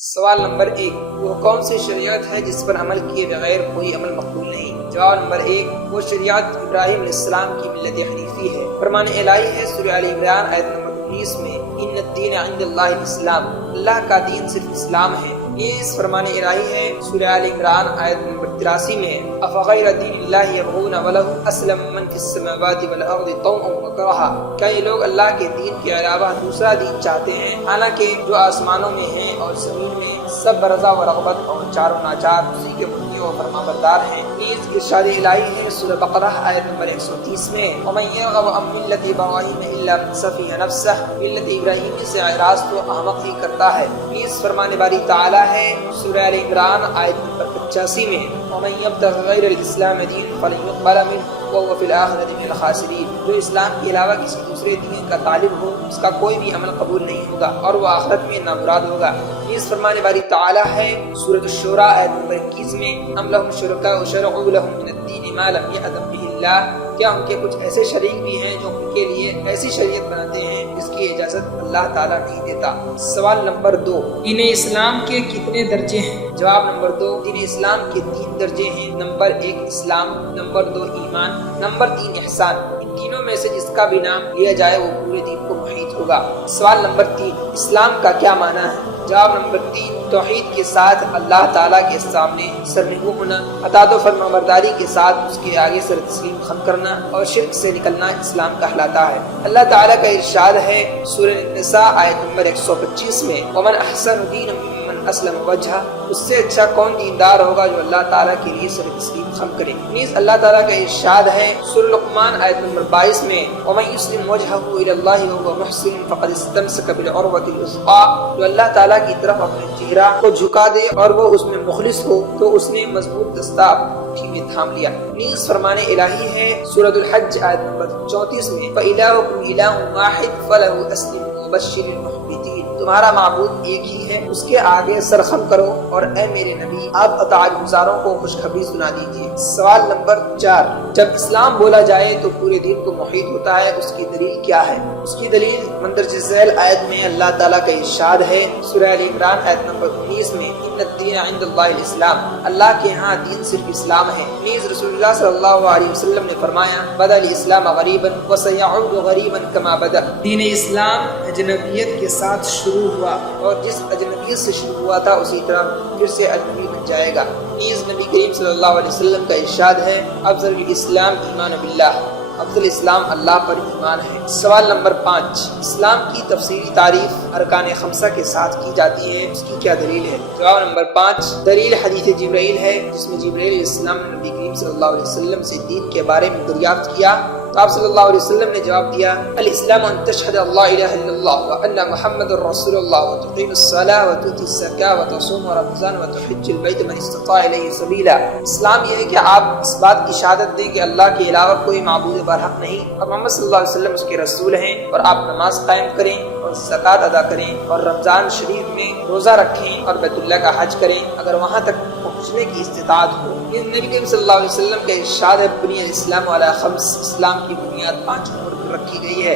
سوال نمبر 1، وہ کون سی شریعت ہے جس پر عمل کیے بغیر کوئی عمل مقبول نہیں؟ جواب نمبر 1، وہ شریعت ابراہیم علیہ السلام کی ملت حنیفی ہے۔ فرمان الہی ہے سورہ آل عمران آیت نمبر 19 میں، ان الدین عند اللہ الاسلام، اللہ کا دین صرف اسلام ہے۔ یہ اس فرمان الہی ہے سورہ آل عمران آیت نمبر 83 میں، افغیر دین اللہ یبغون ولہ اسلم من فی السماوات والارض طوعا وکرہا، کیا یہ لوگ اللہ کے دین کے علاوہ دوسرا دین چاہتے ہیں، حالانکہ جو آسمانوں میں ہیں اور زمین میں سب برضا و رغبت اور چار و ناچار اسی کے مطیع و فرمانبردار ہیں۔ نیز ارشاد الہی ہے سورہ بقرہ آیت نمبر 130 میں، ومن یرغب عن ملت ابراہیم الا من سفیہ نفسہ، ملت ابراہیمی سے اعراض تو احمق ہی کرتا ہے۔ نیز فرمان باری تعالی ہے سورہ آل عمران آیت نمبر 85 میں، ومن یبتغ غیر الاسلام دینا فلن یقبل منہ وهو فی الآخرۃ من الخاسرین، جو اسلام کے علاوہ کسی دوسرے دین کا طالب ہو اس کا کوئی بھی عمل قبول نہیں ہوگا اور وہ آخرت میں نامراد ہوگا۔ اس فرمان باری تعالی ہے سورۃ الشورى آیت نمبر 21 میں، ام لهم شرکاء شرعوا لهم من الدین ما لم یأذن به اللہ، کیا ان کے کچھ ایسے شریک بھی ہیں جو ان کے لیے ایسی شریعت بناتے ہیں جس کی اجازت اللہ تعالیٰ نہیں دیتا؟ سوال نمبر 2، دین اسلام کے کتنے درجے ہیں؟ جواب نمبر 2، دین اسلام کے 3 درجے ہیں۔ نمبر 1 اسلام، نمبر 2 ایمان، نمبر 3 احسان۔ ان تینوں میں سے جس کا بھی نام لیا جائے وہ پورے دین کو محیط ہوگا۔ سوال نمبر 3، اسلام کا کیا معنی ہے؟ جواب نمبر 3، توحید کے ساتھ اللہ تعالیٰ کے سامنے سرنگو ہونا، اطاعت و فرمانبرداری کے ساتھ اس کے آگے سر تسلیم خم کرنا اور شرک سے نکلنا اسلام کہلاتا ہے۔ اللہ تعالیٰ کا ارشاد ہے سورہ النساء آیت نمبر 125 میں، ومن احسن دینا ممن اسلم وجہہ، اس سے اچھا کون دیندار ہوگا جو اللہ تعالیٰ کے لیے سر تسلیم خم کرے۔ نیز اللہ تعالیٰ کا ارشاد ہے سورہ لقمان آیت نمبر 22 میں، ومن یسلم وجہہ الی اللہ وهو محسن فقد استمسک بالعروۃ الوثقی، جو اللہ تعالیٰ کی طرف اپنے چہرہ کو جھکا دے اور وہ اس میں مخلص ہو تو اس نے مضبوط دستہ مٹھی میں تھام لیا۔ نیز فرمان الہی ہے سورۃ الحج آیت نمبر 34 میں، فإلہکم الہ واحد فلہ اسلموا وبشر المخبتین، تمہارا معبود ایک ہی ہے، اس کے آگے سرخم کرو اور اے میرے نبی آپ اطاعت گزاروں کو خوشخبری سنا دیجیے۔ سوال نمبر 4، جب اسلام بولا جائے تو پورے دین کو محیط ہوتا ہے، اس کی دلیل کیا ہے؟ اس کی دلیل مندرجہ ذیل آیت میں اللہ تعالیٰ کا ارشاد ہے سورہ آل عمران آیت نمبر 19 میں، ان الدین عند اللہ الاسلام، اللہ کے ہاں دین صرف اسلام ہے۔ نیز رسول اللہ صلی اللہ علیہ وسلم نے فرمایا، بدأ الاسلام غریبا وسیعود غریبا کما بدأ، دین اسلام اجنبیت کے ساتھ شروع ہوا اور جس اجنبیت سے شروع ہوا تھا اسی طرح پھر سے اجنبی بن جائے گا۔ نیز نبی کریم صلی اللہ علیہ وسلم کا ارشاد ہے، افضل الاسلام ایمان باللہ، افضل اسلام اللہ پر ایمان ہے۔ سوال نمبر 5، اسلام کی تفصیلی تعریف ارکان خمسہ کے ساتھ کی جاتی ہے، اس کی کیا دلیل ہے؟ جواب نمبر 5، دلیل حدیث جبرائیل ہے جس میں جبرائیل علیہ السلام نے نبی کریم صلی اللہ علیہ وسلم سے دین کے بارے میں دریافت کیا تو آپ صلی اللہ علیہ وسلم نے جواب دیا، الاسلام ان تشہد اللہ الہ الا اللہ وان محمد رسول اللہ وتقیم الصلاۃ وتؤتی الزکاۃ وتصوم رمضان وتحج البیت من استطاع الیہ سبیلا، اسلام یہ ہے کہ آپ اس بات کی شہادت دیں کہ اللہ کے علاوہ کوئی معبود برحق نہیں اور محمد صلی اللہ علیہ وسلم اس کے رسول ہیں، اور آپ نماز قائم کریں اور زکوٰۃ ادا کریں اور رمضان شریف میں روزہ رکھیں اور بیت اللہ کا حج کریں اگر وہاں تک پہنچنے کی استطاعت ہو۔ نبی کریم صلی اللہ علیہ وسلم کا ارشاد ہے، بنی الاسلام علی خمس، اسلام کی بنیاد 5 امور پر رکھی گئی ہے۔